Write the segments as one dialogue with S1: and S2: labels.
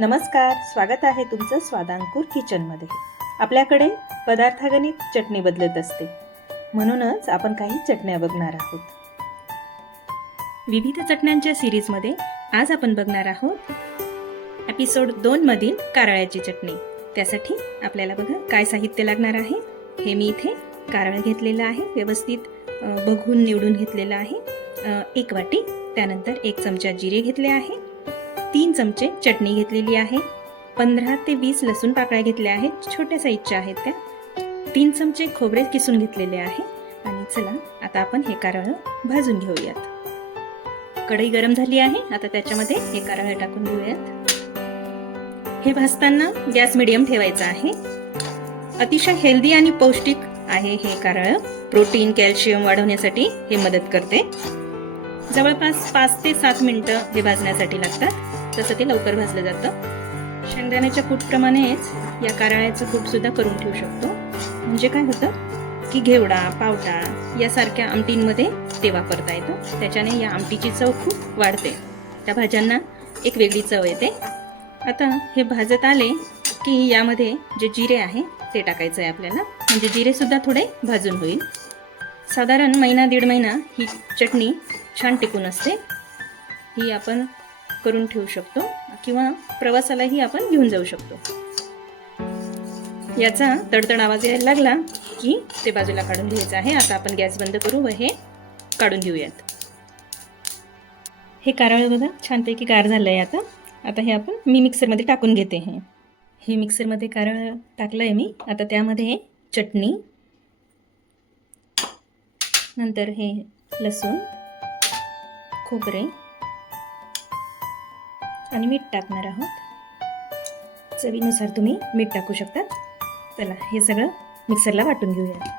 S1: नमस्कार स्वागत आहे तुमचं स्वादांकूर किचनमध्ये. आपल्याकडे पदार्थागणित चटणी बदलत असते. म्हणूनच आपण काही चटण्या बघणार आहोत. विविध चटण्यांच्या सिरीजमध्ये आज आपण बघणार आहोत एपिसोड दोनमधील कारळ्याची चटणी. त्यासाठी आपल्याला बघा काय साहित्य लागणार आहे. हे मी इथे कारळ घेतलेलं आहे व्यवस्थित बघून निवडून घेतलेलं आहे. एक वाटी त्यानंतर एक चमचा जिरे घेतले आहे. तीन चमचे चटणी घेतलेली आहे. पंधरा ते वीस लसूण पाकळ्या घेतल्या आहेत. छोट्या साईजच्या आहेत त्या. तीन चमचे खोबरे किसून घेतलेले आहे. आणि चला आता आपण हे कारळं भाजून घेऊयात. कढई गरम झाली आहे. आता त्याच्यामध्ये हे कारळं टाकून घेऊयात. हे भाजताना गॅस मिडियम ठेवायचा आहे. अतिशय हेल्दी आणि पौष्टिक आहे हे कारळं. प्रोटीन कॅल्शियम वाढवण्यासाठी हे मदत करते. जवळपास पाच ते सात मिनटं हे भाजण्यासाठी लागतात. तसं ते लवकर भाजलं जातं. शेंगदाण्याच्या कूटप्रमाणेच या कारळ्याचं कूटसुद्धा करून ठेवू शकतो. म्हणजे काय होतं की घेवडा पावटा यासारख्या आमटींमध्ये ते वापरता येतं. त्याच्याने या आमटीची चव खूप वाढते. त्या भाज्यांना एक वेगळी चव येते. आता हे भाजत आले की यामध्ये जे जिरे आहे ते टाकायचं आहे आपल्याला. म्हणजे जिरेसुद्धा थोडे भाजून होईल. साधारण महिना दीड महिना ही चटणी छान टिकून असते. ही आपण करून ठेवू शकतो. किंवा प्रवासालाही आपण घेऊन जाऊ शकतो. याचा तडतड आवाज यायला लागला की ते बाजूला काढून घ्यायचं आहे. आता आपण गॅस बंद करू व हे काढून घेऊयात. हे कारळ बघा छानपैकी गार झालं आहे आता. आता हे आपण मी मिक्सरमध्ये टाकून घेते हे. हे मिक्सरमध्ये कारळ टाकलं आहे मी. आता त्यामध्ये चटणी नंतर हे लसूण खोबरे आणि मीठ टाकणार आहोत. चवीनुसार तुम्ही मीठ टाकू शकता. चला हे सगळं मिक्सरला वाटून घेऊया.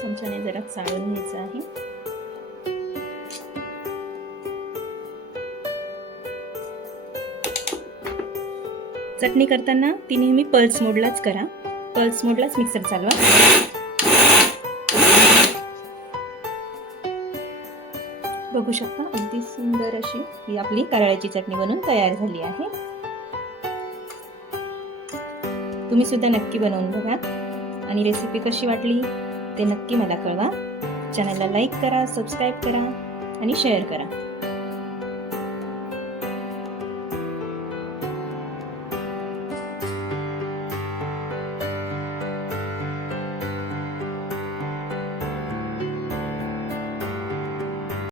S1: चमच्याने जरा चाळून घ्यायचं आहे. चटणी करताना ती नेहमी पल्स मोडलाच करा. पल्स मोडलाच मिक्सर चालवा. बघू शकता. अगदी सुंदर अशी ही आपली कारळ्याची चटणी बनवून तयार झाली आहे. तुम्ही सुद्धा नक्की बनवून बघा आणि रेसिपी कशी वाटली ते नक्की मला कळवा. चॅनलला लाईक करा सबस्क्राईब करा आणि शेअर करा.